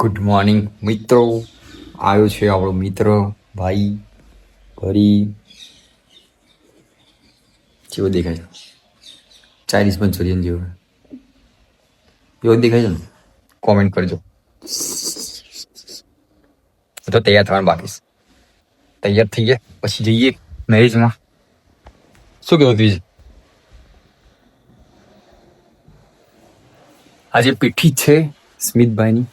Good morning મિત્રો. આવ્યો છે આપણો મિત્ર ભાઈ હરી. જેવો દેખાય છે ચાઇનીઝ મંચુરિયન જેવો એવો દેખાય છે ને? કોમેન્ટ કરજો. તો તૈયાર થવાનું બાકી છે. તૈયાર થઈ ગયા પછી જઈએ મેરેજમાં. શું કહેવું તું? આજે પીઠી છે સ્મિતભાઈની,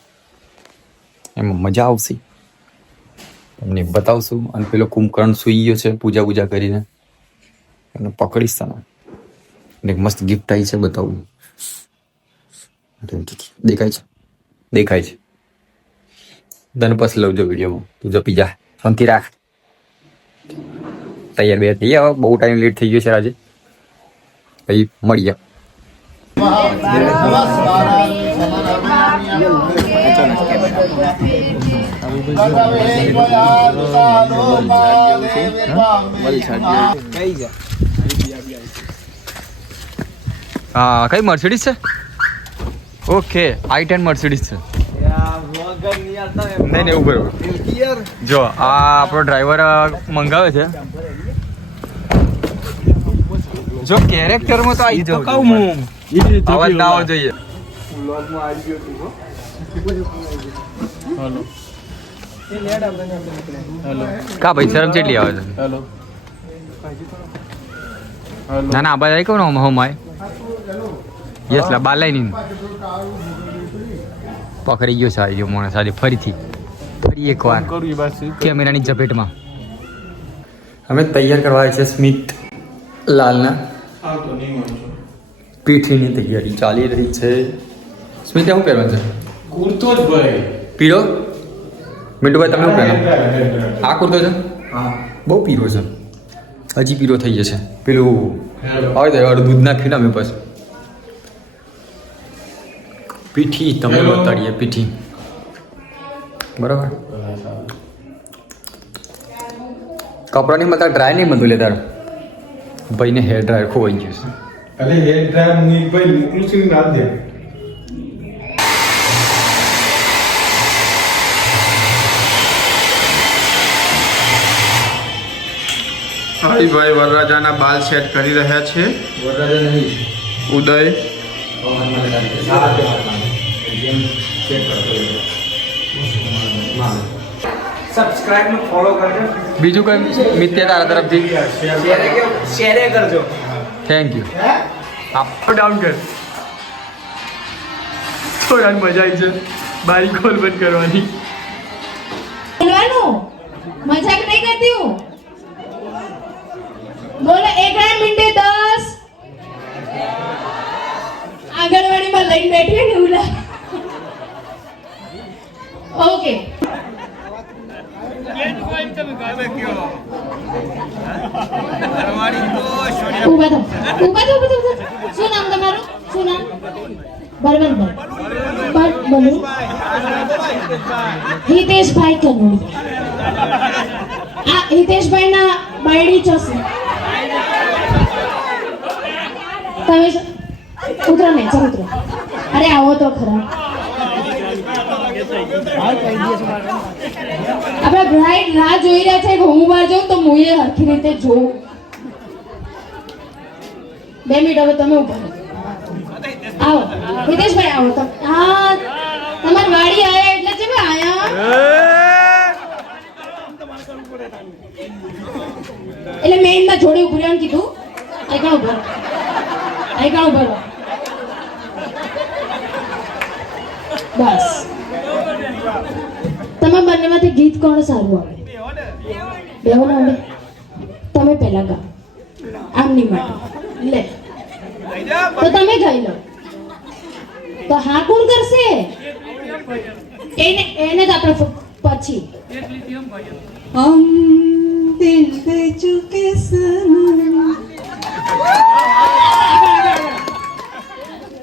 એમાં મજા આવશે. તમને બતાવશું. અને પેલો કુંભકર્ણ સૂઈ ગયો છે પૂજા કરીને, એને પકડીશ તને. એક મસ્ત ગિફ્ટ આવી છે, બતાવું. દેખાય છે? દેખાય છે. તને પછી લવજો વિડીયોમાં. તું જપી જા, શાંતિ રાખ. તૈયાર બે થઈ ગયા. બહુ ટાઈમ લેટ થઈ ગયો છે આજે. ભાઈ મળીએ. હા, કઈ મર્સિડીઝ છે? ઓકે, i10 મર્સિડીઝ છે. નહીં એવું બરોબર. જો આ આપણો ડ્રાઈવર મંગાવે છે. જો કેરેક્ટરમાં તો આવી જાવ હું. અવાજ ના આવવો જોઈએ. કા ભાઈ શરમ ચેટલી આવે છે? ના ના આબાદ આવી કહું ને હમ આય યસ લા બાલાઈ ની પકડી ગયો સારી જો મોણે સારી ફરી એકવાર કેમેરાની ઝપેટમાં. અમે તૈયાર કરવા છે સ્મિત લાલના પીઠીની તૈયારી ચાલી રહી છે. સ્મિત શું પહેરવાનું છે? કુર્તો જ ભાઈ. પીળો? મિન્ટુભાઈ તમે શું પહેરો? આ કુર્તો છે? હા. બહુ પીળો છે, હજી પીળો થઈ જશે. પેલું હવે દૂધ નાખ્યું ને અમે પછી પીઠી તમે બતાડીએ. પીઠી બરાબર. કપડાની મતલબ ડ્રાય નહીં બધું લેતા. ભાઈને હેર ડ્રાયર ખોવાઈ ગયું છે. અરે હેર ડ્રાયર ની ભાઈ મોકલું છું ના દે. હાઈ ભાઈ વરરાજાના બાલ સેટ કરી રહ્યા છે. વરરાજા નહીં, ઉદય. સબસ્ક્રાઇબ નું ફોલો કરજો. બીજું કઈ મિત્ય તારા તરફથી શેર કરજો. Thank you. અપ ડાઉન કર. થોડા મજા આવી છે. બારી ખોલ બંધ કરવાની. બોલવાનું મજાક નહીં કરતી હું. બોલો 11 મિનિટે 10 આંગણવાડીમાં લઈને બેઠી ને એવું લાગે. ઓકે. ઉભા થો. શું નામ તમારું? શું નામ? બળવંતભાઈ. બોલો. હિતેશભાઈ કનોડિયા. આ હિતેશભાઈ ના બાયડી ચોસી. તમે ઉતરો ને, ચાલ ઉતરો. અરે આવો તો ખરા. આપણા બ્રાઇડ રાહ જોઈ રહ્યા છે કે હું બહાર જાઉં તો હું એ હરખી રીતે જોઉં. 2 મિનિટ હવે તમે ઉભા રહો. આવો હિતેશભાઈ આવો તો. હા તમારી વાડી આયા એટલે છે ભાઈ આયા. એટલે મેં એમના જોડે ઉભું રહેવાનું કીધું. આઈકણ ઉભા રહો. બસ. તમે બંનેમાંથી ગીત કોણ સારું આવે? બેવો ને આવડે? તમે પહેલા ગાઓ. આમની માટે લે તો તમે ગાઈ લો. તો હા કોણ કરશે? એને જ આપણે પછી. હમ દિલ દે ચુકે સનમ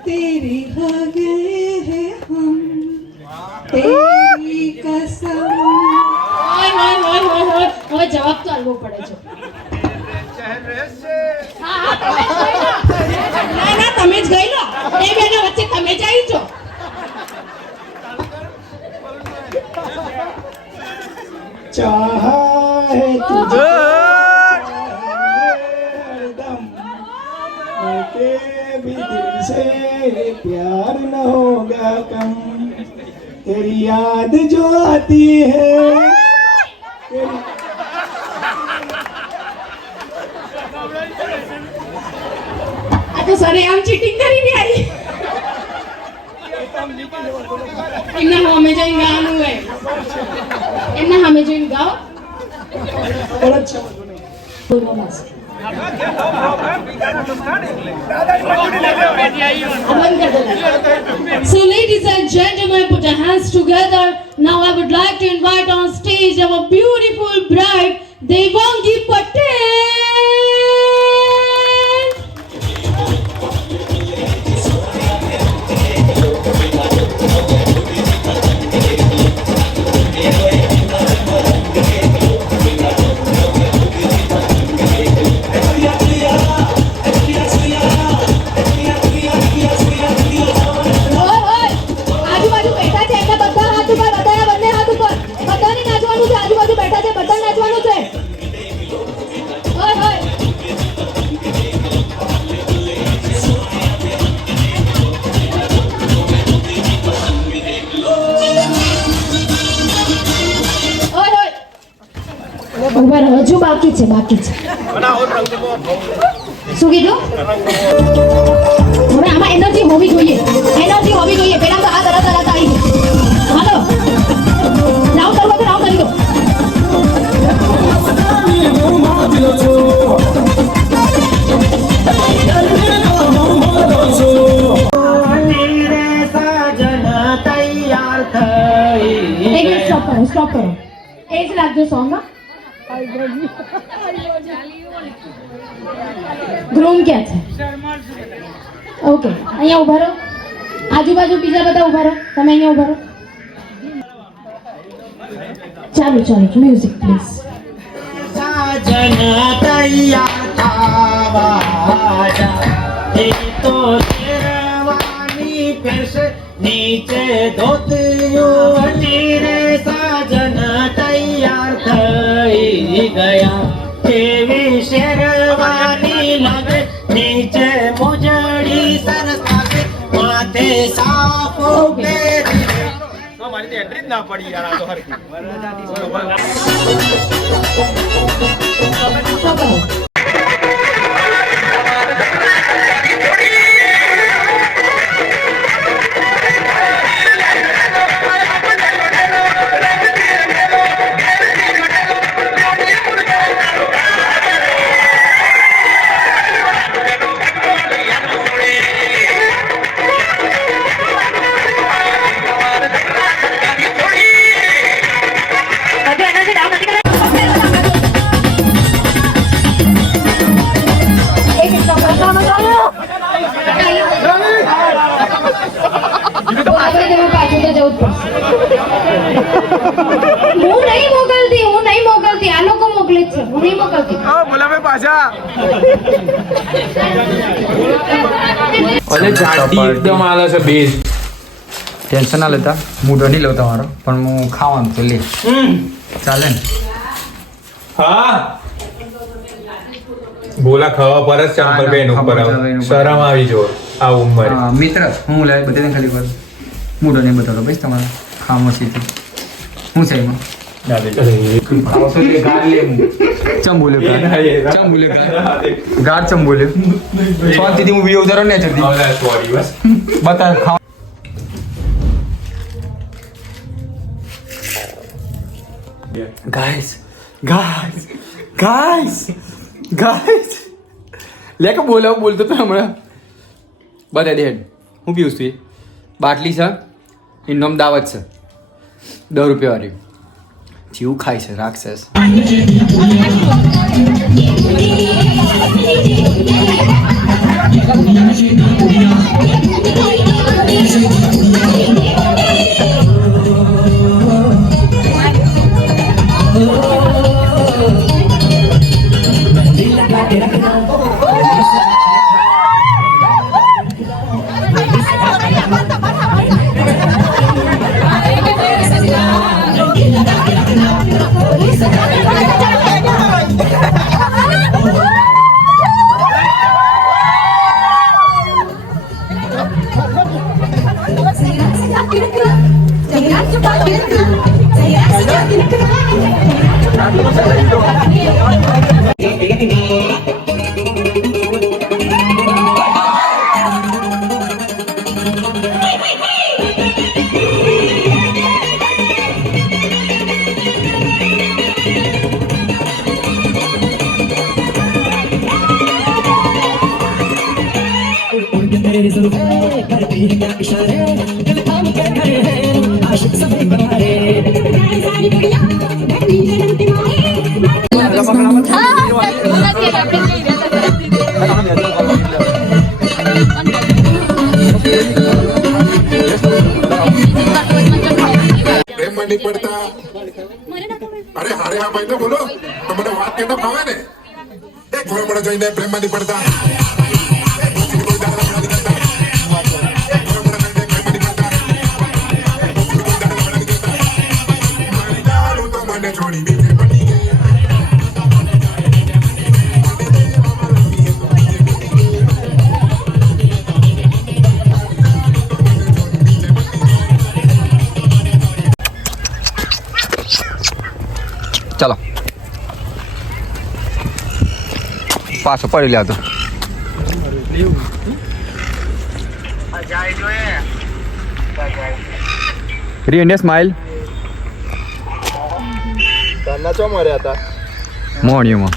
तेरी हो गए हैं हम तेरी कसम. હવે જવાબ તો આલવો પડે છે. ના તમે જ ગઈ લો. એ બેના વચ્ચે તમે જ આવી છો. चाहा है तुझे हरदम, के भी दिल से प्यार न होगा कम, तेरी याद जो आती है तेरी આ તો સરે આમ ચીટિંગ કરીને આવી એમના સામે જઈને ગાવાનું હોય એમના સામે જઈને ગાઓ गलत शब्द नहीं। બોલવા મસ્ત So ladies and gentlemen, put your hands together. Now I would like to invite on stage our beautiful bride, Devangi Patel. આજુબાજુ બેઠા છે એટલે બધા હાથ ઉપર બધાના બંને હાથ ઉપર બધાને નાચવાનું છે આજુબાજુ બેઠા છે બધા નાચવાનું છે ઓય ઓય ઓય ઓય ઉભા રહો હજુ બાકી છે શું કીધું હવે આમાં એનર્જી હોવી જોઈએ પેલા તો આ તરત આવી ગયું હાલો રાઉન્ડ કરવો તો રાઉન્ડ કરી દો એક મિનિટ સ્ટોપ કરો એ જ રાખજો સોંગ ગ્રૂમ ક્યાં છે ઓકે અહીંયા ઉભા રહો આજુબાજુ બીજા બધા ઉભા રહો તમે અહીંયા ઉભા રહો ચાલુ મ્યુઝિક પ્લીઝ साजन तैयार थावा जा ये तो शेरवानी फिर से नीचे धोतियों रे साजन तैयार થઈ ગયા કેવી શેરવાની લાગે નીચે મોજડી સરસ લાગે માથે સાફો પહેરી મારી એન્ટ્રી જ ના પડી યાર આ તો હરખી હું નહીં મોકલતી આ લોકો મોકલે છે હું નહીં મોકલતી બોલાવે પાછા અરે જાડી એકદમ આલે છે બેઝ ટેન્શન ના લેતા મૂડો નહીં લઉં તમારો પણ હું ખાવાનું તો લે ચાલે ને હા બોલા ખાવા પર જ ચાંપર બેન ઉપર શરમ આવી જો આ ઉંમરે હા મિત્ર હું લાય બધે ખાલી કર મૂડો નહીં બતાવતો ભાઈ તમારે ખામોશીથી શું છે એમાં આવશો એટલે ગાળ લે ચમ બોલ્યો ગાળ ચમ બોલ્યો શાંતિથી હું વિડીયો ઉતારો ને જલ્દી સોરી બસ બતા ખા ગાઈસ લે કે બોલતો તો હમણાં બતા દે હું પીવું છું બાટલી છે એનું નામ દાવત છે 10 રૂપિયા વાળી જીવ ખાય છે રાક્ષસ પ્રેમ માં નહીં પડતા. અરે હારે હા ભાઈ તો બોલો તો મને વાત કેતા ફાવે ને. એક ભોળો જોઈને પ્રેમ માં નહીં પડતા. મને છોડી બીજે પડી ગઈ. ચાલો પાછો પડી લ્યા તો રીને સ્માઈલ મોર્નિંગમાં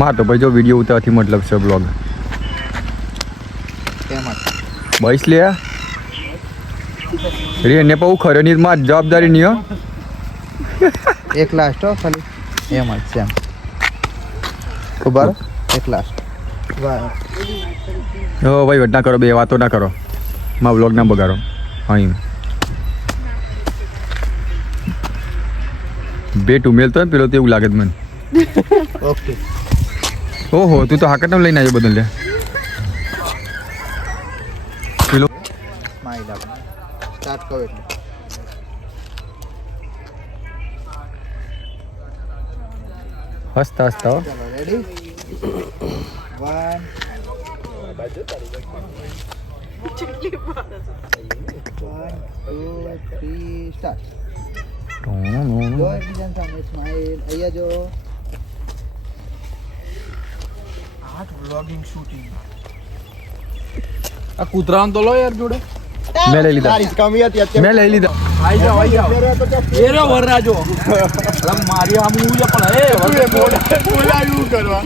માર તો ભાઈ જો વિડીયો ઉતારથી મતલબ છે બ્લોગ બસ લે રીને બહુ ખરે ની માં જવાબદારી નહીં હો એક લાસ્ટ હો ખાલી એમ જ છે એમ ખબર એક લાસ્ટ ઓ ભાઈ ના કરો બે વાતો ના કરો માં બ્લોગ ના બગાડો હા બેટ ઉમેલતો ને પેલો તો એવું લાગે મને ઓકે ઓહો તું તો હાકટ લઈને આવ્યો બદલ લે પેલો સ્માઈલ આપણે સ્ટાર્ટ કરો એટલે હસતા હસતા હો ચાલો રેડી 1 2 3 સ્ટાર્ટ જો એકબીજાને સામે સ્માઈલ અહીંયા જો આ કૂતરાનો તો લો યાર જોડે મેં લઈ લીધા મેં લઈ લીધા આઈ જાઓ એ રો વરરાજો મારી આમ હું પણ બોલાવ્યું કરવા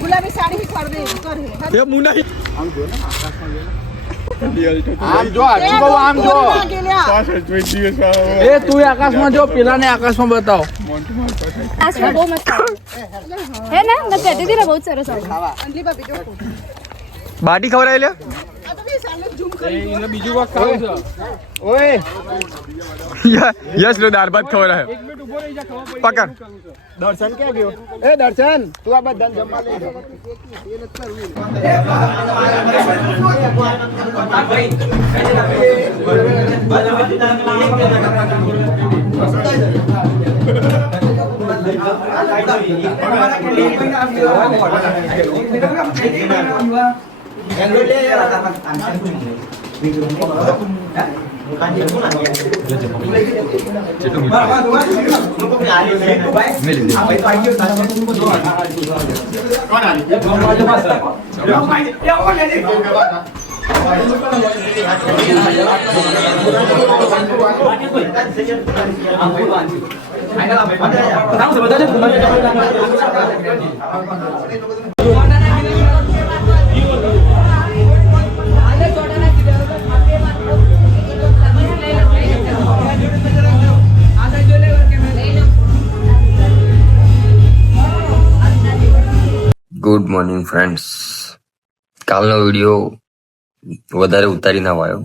ગુલાબી સાડી ખરીદે કરે એ મુનાઈ આમ જો આટલું બહુ આમ જો એ તું આકાશમાં જો પેલાને આકાશમાં બતાવો આસમાં બહુ મસ્ત હે ને મેં કહેતી હતી ને બહુ સરસ આવે અંજલી ભાભી જો બાટી ખવડાવી લે આ તો બી સામે ઝૂમ કરી એને બીજું વાત ખાવું છે ઓય યસ લો દાળ ભાત ખવડાવે પકડ દર્શન ક્યાં ગયો એ દર્શન તું આ બધાને જમવા લઈ જા ગુડ મોર્નિંગ ફ્રેન્ડ્સ કાલનો વિડીયો વધારે ઉતારી ના વાયો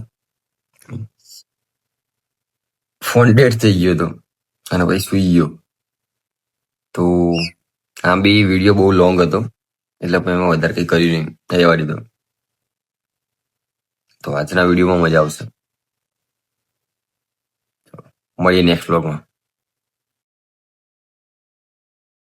ફોન ડેડ થઈ ગયો હતો અને પછી સુઈ ગયો તો આ બી વિડીયો બહુ લોંગ હતો એટલે પછી એમાં વધારે કંઈ કર્યું નહીં રહેવા દીધો તો આજના વિડીયોમાં મજા આવશે મળીએ નેક્સ્ટ વ્લોગમાં